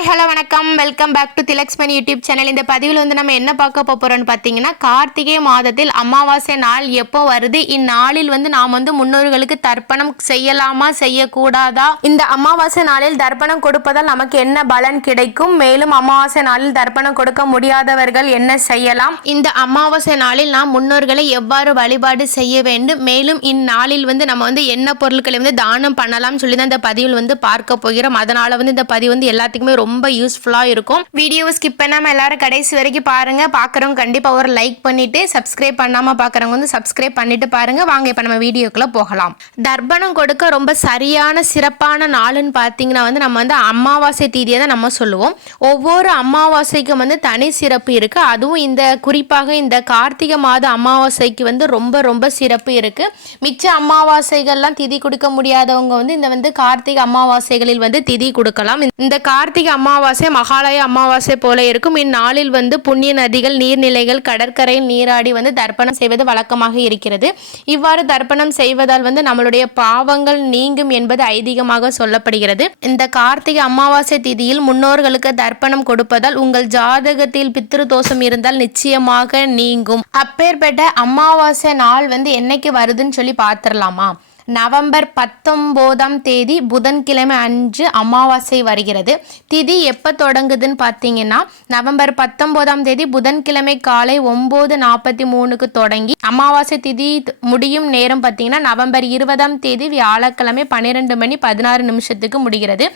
Hi hello வணக்கம். Welcome back to திலக்ஸ்மன் YouTube channel இந்த பதிவில் வந்து நம்ம என்ன பார்க்க போகிறோம்னு பார்த்தீங்கன்னா கார்த்திகை மாதத்தில் அமாவாசை நாள் எப்போ வருது? இந்நாளில் வந்து நாம் வந்து முன்னோர்களுக்கு தர்ப்பணம் செய்யலாமா செய்யக்கூடாதா? இந்த அமாவாசை நாளில் தர்ப்பணம் கொடுப்பதால் நமக்கு என்ன பலன் கிடைக்கும்? மேலும் அமாவாசை நாளில் தர்ப்பணம் கொடுக்க முடியாதவர்கள் என்ன செய்யலாம்? இந்த அமாவாசை நாளில் நாம் முன்னோர்களை எவ்வாறு வழிபாடு செய்ய வேண்டும்? மேலும் இந்நாளில் வந்து நம்ம வந்து என்ன பொருட்களை வந்து தானம் பண்ணலாம்னு சொல்லி தான் இந்த பதிவில் வந்து பார்க்க போகிறோம். அதனால் வந்து இந்த பதிவு வந்து எல்லாத்துக்குமே ரொம்ப ரொம்ப யூஸ்ஃபுல்லாக இருக்கும். வீடியோவை ஸ்கிப் பண்ணாமல் எல்லாரும் கடைசி வரைக்கும் பாருங்க. பார்க்குறவங்க கண்டிப்பாக ஒரு லைக் பண்ணிட்டு சப்ஸ்கிரைப் பண்ணாமல் பார்க்குறவங்க வந்து சப்ஸ்கிரைப் பண்ணிட்டு பாருங்க. வாங்க இப்போ நம்ம வீடியோக்குள்ள போகலாம். தர்ப்பணம் கொடுக்க ரொம்ப சரியான சிறப்பான நாளுன்னு பார்த்தீங்கன்னா வந்து நம்ம வந்து அமாவாசை தீதியை தான் நம்ம சொல்லுவோம். ஒவ்வொரு அமாவாசைக்கும் வந்து தனி சிறப்பு இருக்கு. அதுவும் இந்த குறிப்பாக இந்த கார்த்திகை மாத அமாவாசைக்கு வந்து ரொம்ப ரொம்ப சிறப்பு இருக்கு. மிச்ச அமாவாசைகள்லாம் திதி கொடுக்க முடியாதவங்க வந்து இந்த வந்து கார்த்திகை அமாவாசைகளில் வந்து திதி கொடுக்கலாம். இந்த கார்த்திகை அமாவாசை மகாலய அமாவாசை போல இருக்கும். இந்நாளில் வந்து புண்ணிய நதிகள் நீர்நிலைகள் கடற்கரையில் நீராடி வந்து தர்ப்பணம் செய்வது வழக்கமாக இருக்கிறது. இவ்வாறு தர்ப்பணம் செய்வதால் வந்து நம்மளுடைய பாவங்கள் நீங்கும் என்பது ஐதீகமாக சொல்லப்படுகிறது. இந்த கார்த்திகை அமாவாசை திதியில் முன்னோர்களுக்கு தர்ப்பணம் கொடுப்பதால் உங்கள் ஜாதகத்தில் பித்ரு தோஷம் இருந்தால் நிச்சயமாக நீங்கும். அப்பேற்பட்ட அமாவாசை நாள் வந்து என்னைக்கு வருதுன்னு சொல்லி பார்த்துடலாமா நவம்பர் பத்தொம்போதாம் தேதி புதன்கிழமை அன்று அமாவாசை வருகிறது. திதி எப்போ தொடங்குதுன்னு பார்த்தீங்கன்னா நவம்பர் பத்தொம்போதாம் தேதி புதன்கிழமை காலை ஒம்பது நாற்பத்தி மூணுக்கு தொடங்கி அமாவாசை திதி முடியும் நேரம் பார்த்தீங்கன்னா நவம்பர் இருபதாம் தேதி வியாழக்கிழமை பன்னிரெண்டு மணி பதினாறு நிமிஷத்துக்கு முடிகிறது.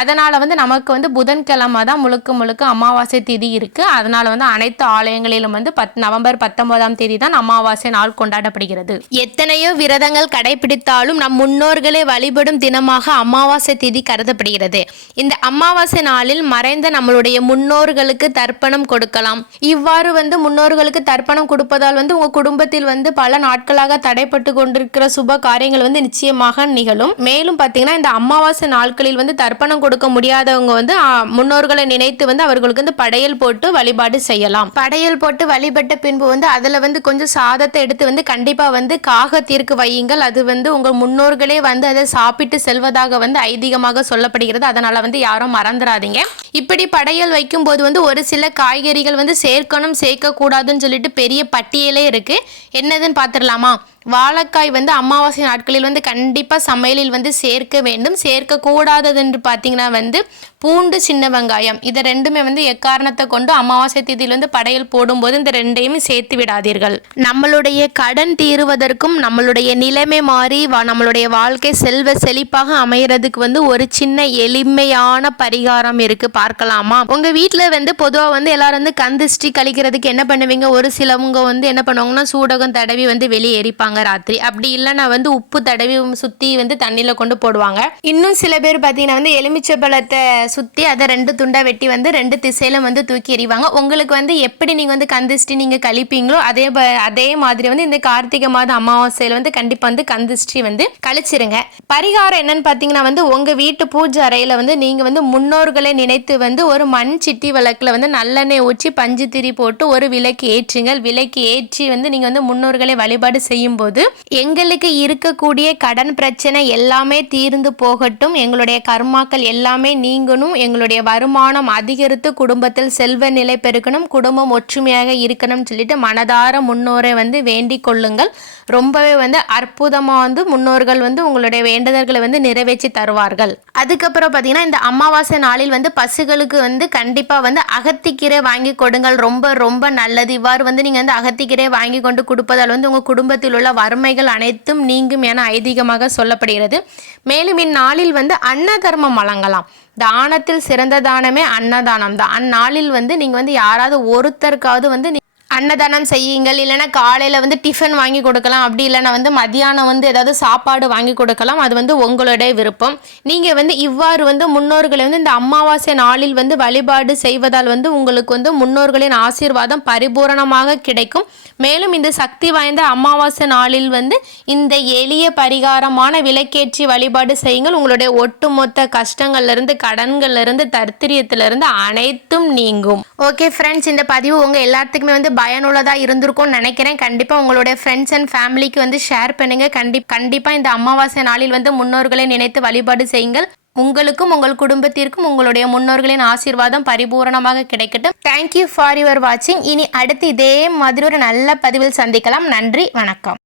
அதனால் வந்து நமக்கு வந்து புதன்கிழமை தான் முழுக்க முழுக்க அமாவாசை திதி இருக்குது அதனால் வந்து அனைத்து ஆலயங்களிலும் வந்து பத் நவம்பர் பத்தொம்போதாம் தேதி தான் அமாவாசை நாள் கொண்டாடப்படுகிறது. எத்தனையோ விரதங்கள் கடைபிடித்தாலும் நம் முன்னோர்களை வழிபடும் தினமாக அமாவாசை திதி கருதப்படுகிறது. இந்த அமாவாசை நாளில் மறைந்த நம்மளுடைய முன்னோர்களுக்கு தர்ப்பணம் கொடுக்கலாம். இவ்வாறு வந்து முன்னோர்களுக்கு தர்ப்பணம் கொடுப்பதால் வந்து உங்க குடும்பத்தில் வந்து பல நாட்களாக தடைப்பட்டு கொண்டிருக்கிற சுப காரியங்கள் வந்து நிச்சயமாக நிகழும். மேலும் பார்த்தீங்கன்னா இந்த அமாவாசை நாட்களில் வந்து தர்ப்பணம் கொடுக்க முடியாதவங்க வந்து முன்னோர்களை நினைத்து வந்து அவர்களுக்கு வந்து படையல் போட்டு வழிபாடு செய்யலாம். படையல் போட்டு வழிபட்ட பின்பு வந்து அதுல வந்து கொஞ்சம் சாதத்தை எடுத்து வந்து கண்டிப்பா வந்து காகத்திற்கு வையுங்கள். அது வந்து உங்க முன்னோர்களே வந்து அதை சாப்பிட்டு செல்வதாக வந்து ஐதீகமாக சொல்லப்படுகிறது. அதனால வந்து யாரும் மறந்துடாதீங்க இப்படி படையல் வைக்கும் போது வந்து ஒரு சில காய்கறிகள் வந்து சேர்க்கணும் சேர்க்க கூடாதுன்னு சொல்லிட்டு பெரிய பட்டியலே இருக்கு. என்னதுன்னு பார்த்துடலாமா? வாழைக்காய் வந்து அமாவாசை நாட்களில் வந்து கண்டிப்பாக சமையலில் வந்து சேர்க்க வேண்டும். சேர்க்கக்கூடாதது என்று பார்த்தீங்கன்னா வந்து பூண்டு சின்ன வெங்காயம். இதை ரெண்டுமே வந்து எக்காரணத்தை கொண்டு அமாவாசை தேதியில் வந்து படையல் போடும்போது இந்த ரெண்டையும் சேர்த்து விடாதீர்கள். நம்மளுடைய கடன் தீருவதற்கும் நம்மளுடைய நிலைமை மாறி வா- நம்மளுடைய வாழ்க்கை செல்வ செழிப்பாக அமையறதுக்கு வந்து ஒரு சின்ன எளிமையான பரிகாரம் இருக்கு. பார்க்கலாமா? உங்க வீட்டில் வந்து பொதுவாக வந்து எல்லாரும் வந்து கந்திஷ்டி கழிக்கிறதுக்கு என்ன பண்ணுவீங்க? ஒரு சிலவங்க வந்து என்ன பண்ணுவாங்கன்னா சூடகம் தடவி வந்து வெளியே போடுவாங்க ராத்திரி. அப்படி இல்லைன்னா வந்து உப்பு தடவி சுத்தி வந்து தண்ணியில கொண்டு போடுவாங்க. இன்னும் சில பேர் பார்த்தீங்கன்னா வந்து எலுமிச்சை பழத்தை சுத்தி அதை ரெண்டு துண்டா வெட்டி வந்து ரெண்டு திசையிலும் வந்து தூக்கி எறிவாங்க. உங்களுக்கு வந்து எப்படி நீங்க வந்து கந்திஷ்டி நீங்க கழிப்பீங்களோ அதே ப- அதே மாதிரி வந்து இந்த கார்த்திகை மாதம் அமாவாசையில வந்து கண்டிப்பா வந்து கந்திஷ்டி வந்து கழிச்சிருங்க. பரிகாரம் என்னன்னு பார்த்தீங்கன்னா வந்து உங்க வீட்டு பூஜை அறையில வந்து நீங்க வந்து முன்னோர்களை நினைத்து வந்து ஒரு மண் சிட்டி விளக்குல வந்து நல்லெண்ணெய் ஊற்றி பஞ்சு திரி போட்டு ஒரு விளக்கு ஏற்றுங்கள். விளக்கு ஏற்றி வந்து நீங்க வந்து முன்னோர்களை வழிபாடு செய்யும் போது எங்களுக்கு இருக்கக்கூடிய கடன் பிரச்சனை எல்லாமே தீர்ந்து போகட்டும். எங்களுடைய கர்மாக்கள் எல்லாமே நீங்கணும். எங்களுடைய வருமானம் அதிகரித்து குடும்பத்தில் செல்வ நிலை பெருக்கணும். குடும்பம் ஒற்றுமையாக இருக்கணும்னு சொல்லிட்டு மனதார முன்னோரை வந்து வேண்டிக் கொள்ளுங்கள். ரொம்பவே வந்து அற்புதமாக வந்து முன்னோர்கள் வந்து உங்களுடைய வேண்டுதல்களை வந்து நிறைவேற்றி தருவார்கள். அதுக்கப்புறம் பார்த்தீங்கன்னா இந்த அமாவாசை நாளில் வந்து பசுகளுக்கு வந்து கண்டிப்பாக வந்து அகத்திக்கீரை வாங்கி கொடுங்கள். ரொம்ப ரொம்ப நல்லது. இவ்வாறு வந்து நீங்கள் வந்து அகத்திக்கீரை வாங்கி கொண்டு கொடுப்பதால் வந்து உங்கள் குடும்பத்தில் உள்ள வறுமைகள் அனைத்தும் நீங்கும் என ஐதீகமாக சொல்லப்படுகிறது. மேலும் இந்நாளில் வந்து அன்னதர்மம் வழங்கலாம். தானத்தில் சிறந்த தானமே அன்னதானம். தான் அந்நாளில் வந்து நீங்கள் வந்து யாராவது ஒருத்தருக்காவது வந்து அன்னதானம் செய்யுங்கள் இல்லைன்னா காலையில் வந்து டிஃபன் வாங்கி கொடுக்கலாம். அப்படி இல்லைன்னா வந்து மதியானம் வந்து ஏதாவது சாப்பாடு வாங்கி கொடுக்கலாம். அது வந்து உங்களுடைய விருப்பம். நீங்கள் வந்து இவ்வாறு வந்து முன்னோர்களை வந்து இந்த அமாவாசை நாளில் வந்து வழிபாடு செய்வதால் வந்து உங்களுக்கு வந்து முன்னோர்களின் ஆசீர்வாதம் பரிபூரணமாக கிடைக்கும். மேலும் இந்த சக்தி வாய்ந்த அமாவாசை நாளில் வந்து இந்த எளிய பரிகாரமான விலக்கேற்றி வழிபாடு செய்யுங்கள். உங்களுடைய ஒட்டுமொத்த கஷ்டங்கள்லேருந்து கடன்கள்லேருந்து தர்த்திரியத்திலிருந்து இருந்து அனைத்தும் நீங்கும். ஓகே ஃப்ரெண்ட்ஸ் இந்த பதிவு உங்கள் எல்லாத்துக்குமே வந்து பயனுள்ளதாக இருந்திருக்கும்னு நினைக்கிறேன். கண்டிப்பாக உங்களுடைய ஃப்ரெண்ட்ஸ் அண்ட் ஃபேமிலிக்கு வந்து ஷேர் பண்ணுங்க. கண்டி கண்டிப்பாக இந்த அமாவாசை நாளில் வந்து முன்னோர்களை நினைத்து வழிபாடு செய்யுங்கள். உங்களுக்கும் உங்கள் குடும்பத்திற்கும் உங்களுடைய முன்னோர்களின் ஆசீர்வாதம் பரிபூரணமாக கிடைக்கட்டும். தேங்க்யூ ஃபார் யுவர் வாட்சிங் இனி அடுத்து இதே மாதிரி ஒரு நல்ல பதிவில் சந்திக்கலாம். நன்றி வணக்கம்.